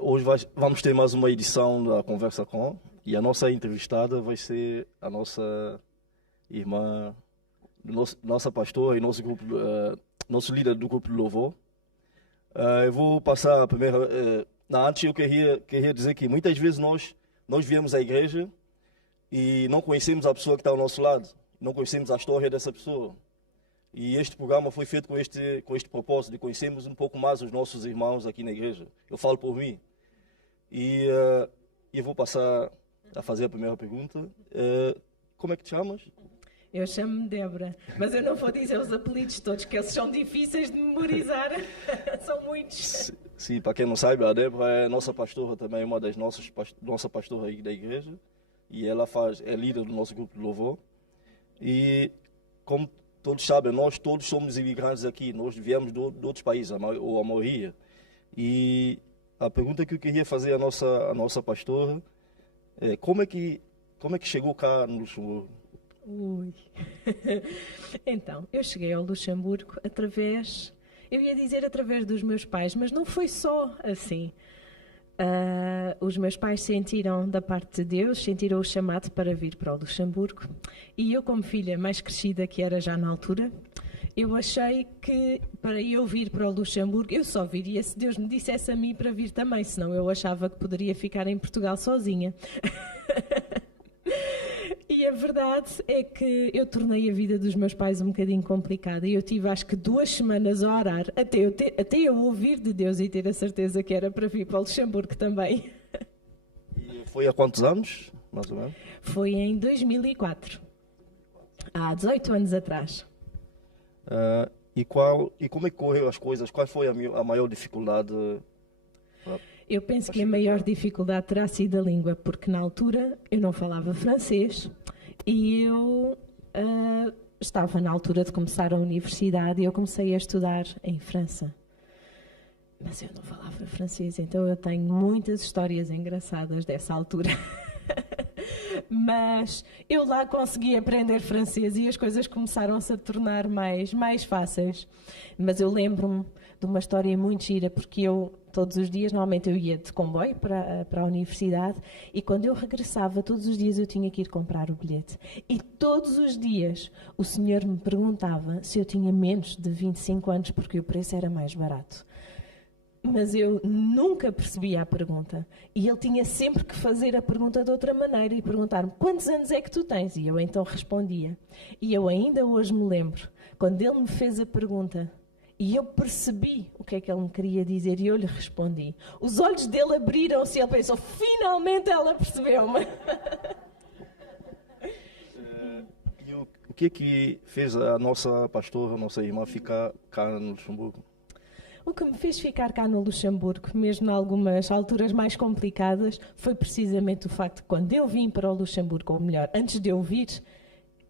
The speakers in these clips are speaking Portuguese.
Hoje vamos ter mais uma edição da Conversa Com, e a nossa entrevistada vai ser a nossa irmã, nossa pastora e nosso líder do grupo de louvor. Eu vou passar a primeira. Antes eu queria dizer que muitas vezes nós viemos à igreja e não conhecemos a pessoa que está ao nosso lado, não conhecemos a história dessa pessoa. E este programa foi feito com este propósito, de conhecermos um pouco mais os nossos irmãos aqui na igreja. Eu falo por mim. E eu vou passar a fazer a primeira pergunta. Como é que te chamas? Eu chamo-me Débora, mas eu não vou dizer os apelidos todos, que eles são difíceis de memorizar. São muitos. Sim, para quem não sabe, a Débora é nossa pastora também, uma das nossa pastora aí da igreja. E ela é líder do nosso grupo de louvor. E como todos sabem, nós todos somos imigrantes aqui, nós viemos de outros países, ou a maioria. E a pergunta que eu queria fazer à nossa pastora é como é que chegou cá no Luxemburgo? Então, eu cheguei ao Luxemburgo através dos meus pais, mas não foi só assim. Os meus pais sentiram da parte de Deus, sentiram o chamado para vir para o Luxemburgo, e eu, como filha mais crescida que era já na altura, eu achei que para eu vir para o Luxemburgo eu só viria se Deus me dissesse a mim para vir também, senão eu achava que poderia ficar em Portugal sozinha. E a verdade é que eu tornei a vida dos meus pais um bocadinho complicada, e eu tive acho que 2 semanas a orar até eu ouvir de Deus e ter a certeza que era para vir para o Luxemburgo também. E foi há quantos anos, mais ou menos? Foi em 2004, há 18 anos atrás. E como é que correu as coisas? Qual foi a maior dificuldade? Eu penso que a maior dificuldade terá sido a língua, porque na altura eu não falava francês e eu estava na altura de começar a universidade e eu comecei a estudar em França. Mas eu não falava francês, então eu tenho muitas histórias engraçadas dessa altura. Mas eu lá consegui aprender francês e as coisas começaram-se a tornar mais fáceis. Mas eu lembro-me de uma história muito gira, porque eu, todos os dias, normalmente eu ia de comboio para a universidade, e quando eu regressava, todos os dias eu tinha que ir comprar o bilhete. E todos os dias o senhor me perguntava se eu tinha menos de 25 anos, porque o preço era mais barato. Mas eu nunca percebia a pergunta. E ele tinha sempre que fazer a pergunta de outra maneira e perguntar-me: quantos anos é que tu tens? E eu então respondia. E eu ainda hoje me lembro, quando ele me fez a pergunta, e eu percebi o que é que ele me queria dizer, e eu lhe respondi. Os olhos dele abriram-se e ele pensou: finalmente ela percebeu-me. E o que é que fez a nossa pastora, a nossa irmã, ficar cá no Luxemburgo? O que me fez ficar cá no Luxemburgo, mesmo em algumas alturas mais complicadas, foi precisamente o facto de quando eu vim para o Luxemburgo, ou melhor, antes de eu vir,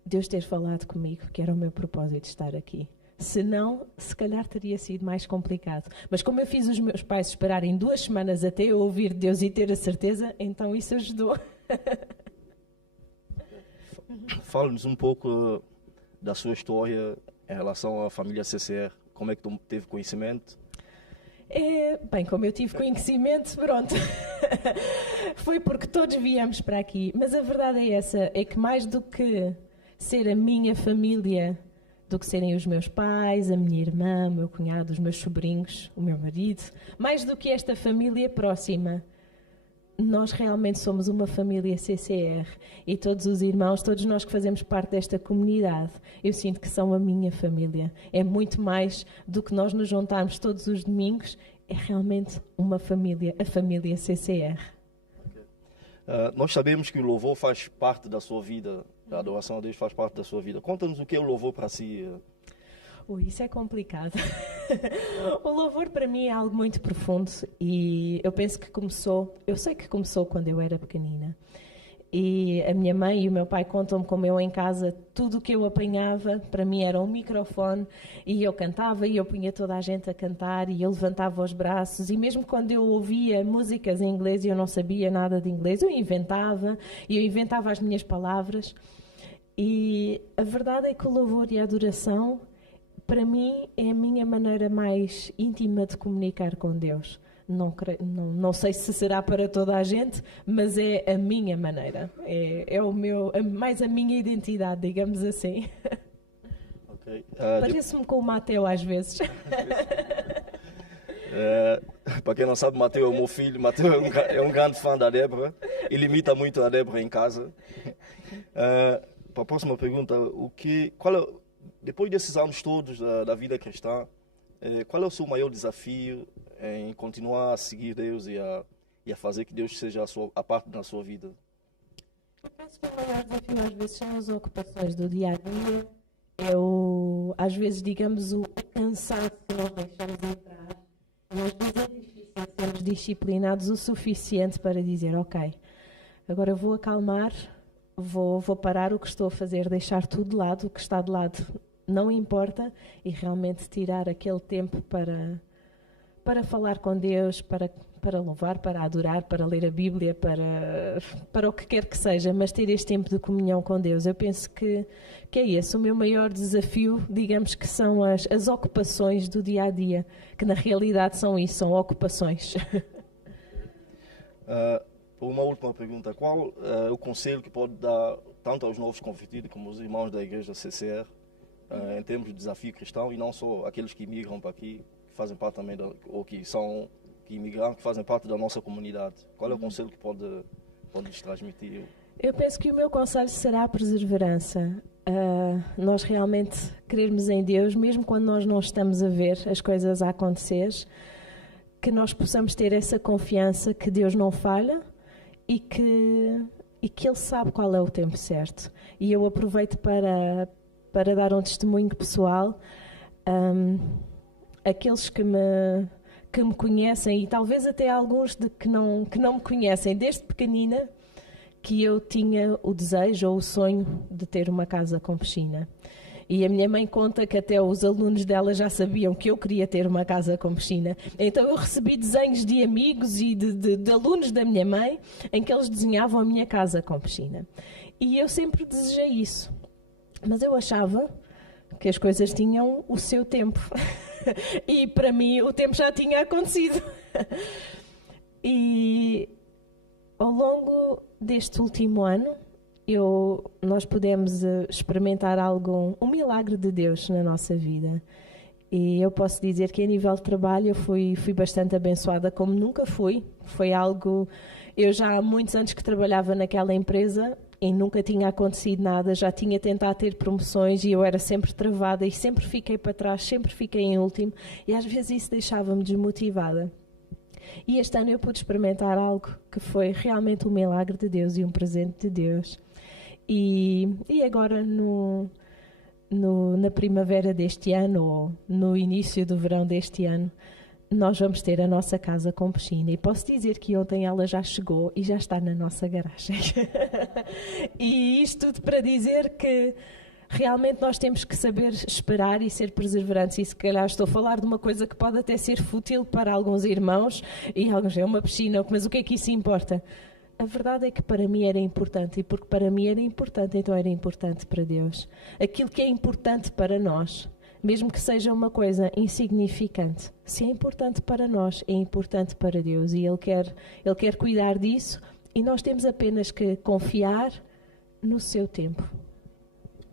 Deus ter falado comigo que era o meu propósito estar aqui. Senão, se calhar teria sido mais complicado. Mas como eu fiz os meus pais esperarem 2 semanas até eu ouvir Deus e ter a certeza, então isso ajudou. Fala-nos um pouco da sua história em relação à família CCR. Como é que tu teve conhecimento? Bem, como eu tive conhecimento, pronto, foi porque todos viemos para aqui. Mas a verdade é essa, é que mais do que ser a minha família, do que serem os meus pais, a minha irmã, o meu cunhado, os meus sobrinhos, o meu marido, mais do que esta família próxima, nós realmente somos uma família CCR, e todos os irmãos, todos nós que fazemos parte desta comunidade, eu sinto que são a minha família. É muito mais do que nós nos juntarmos todos os domingos, é realmente uma família, a família CCR. Nós sabemos que o louvor faz parte da sua vida, a adoração a Deus faz parte da sua vida. Conta-nos o que é o louvor para si. Isso é complicado. O louvor para mim é algo muito profundo, e eu penso que eu sei que começou quando eu era pequenina. E a minha mãe e o meu pai contam-me como eu em casa, tudo o que eu apanhava, para mim era um microfone, e eu cantava, e eu punha toda a gente a cantar, e eu levantava os braços, e mesmo quando eu ouvia músicas em inglês e eu não sabia nada de inglês, eu inventava as minhas palavras. E a verdade é que o louvor e a adoração, para mim, é a minha maneira mais íntima de comunicar com Deus. Não sei se será para toda a gente, mas é a minha maneira. Mais a minha identidade, digamos assim. Ok. Parece-me com o Mateu às vezes. Para quem não sabe, Mateu é o meu filho. Mateu é um grande fã da Débora. Ele imita muito a Débora em casa. Para a próxima pergunta, depois desses anos todos da vida cristã, qual é o seu maior desafio em continuar a seguir Deus e a fazer que Deus seja a parte da sua vida? Eu penso que o maior desafio às vezes são as ocupações do dia a dia. Às vezes, digamos, o cansaço que nós deixamos entrar. Às vezes é difícil sermos disciplinados o suficiente para dizer, ok, agora eu vou acalmar, vou parar o que estou a fazer, deixar tudo de lado, o que está de lado não importa, e realmente tirar aquele tempo para falar com Deus, para louvar, para adorar, para ler a Bíblia, para o que quer que seja, mas ter este tempo de comunhão com Deus. Eu penso que é esse o meu maior desafio, digamos que são as ocupações do dia-a-dia, que na realidade são isso, são ocupações. Uma última pergunta, qual é o conselho que pode dar tanto aos novos convertidos como aos irmãos da igreja CCR em termos de desafio cristão, e não só aqueles que migram para aqui, que fazem parte também, que imigraram, que fazem parte da nossa comunidade? Qual é o conselho que pode lhes transmitir? Eu penso que o meu conselho será a perseverança. Nós realmente crermos em Deus, mesmo quando nós não estamos a ver as coisas a acontecer, que nós possamos ter essa confiança que Deus não falha e que Ele sabe qual é o tempo certo. E eu aproveito para dar um testemunho pessoal. Aqueles que me conhecem, e talvez até alguns que não me conhecem, desde pequenina, que eu tinha o desejo ou o sonho de ter uma casa com piscina. E a minha mãe conta que até os alunos dela já sabiam que eu queria ter uma casa com piscina. Então eu recebi desenhos de amigos e de alunos da minha mãe em que eles desenhavam a minha casa com piscina. E eu sempre desejei isso. Mas eu achava que as coisas tinham o seu tempo. E para mim o tempo já tinha acontecido. E ao longo deste último ano, nós pudemos experimentar um milagre de Deus na nossa vida. E eu posso dizer que a nível de trabalho eu fui bastante abençoada como nunca fui. Foi algo... Eu já há muitos anos que trabalhava naquela empresa e nunca tinha acontecido nada. Já tinha tentado ter promoções e eu era sempre travada e sempre fiquei para trás, sempre fiquei em último. E às vezes isso deixava-me desmotivada. E este ano eu pude experimentar algo que foi realmente um milagre de Deus e um presente de Deus. E agora na primavera deste ano, ou no início do verão deste ano, nós vamos ter a nossa casa com piscina. E posso dizer que ontem ela já chegou e já está na nossa garagem. E isto tudo para dizer que realmente nós temos que saber esperar e ser perseverantes. E se calhar estou a falar de uma coisa que pode até ser fútil para alguns irmãos, e alguns é uma piscina, mas o que é que isso importa? A verdade é que para mim era importante, e porque para mim era importante, então era importante para Deus. Aquilo que é importante para nós, mesmo que seja uma coisa insignificante, se é importante para nós, é importante para Deus, e Ele quer cuidar disso, e nós temos apenas que confiar no seu tempo.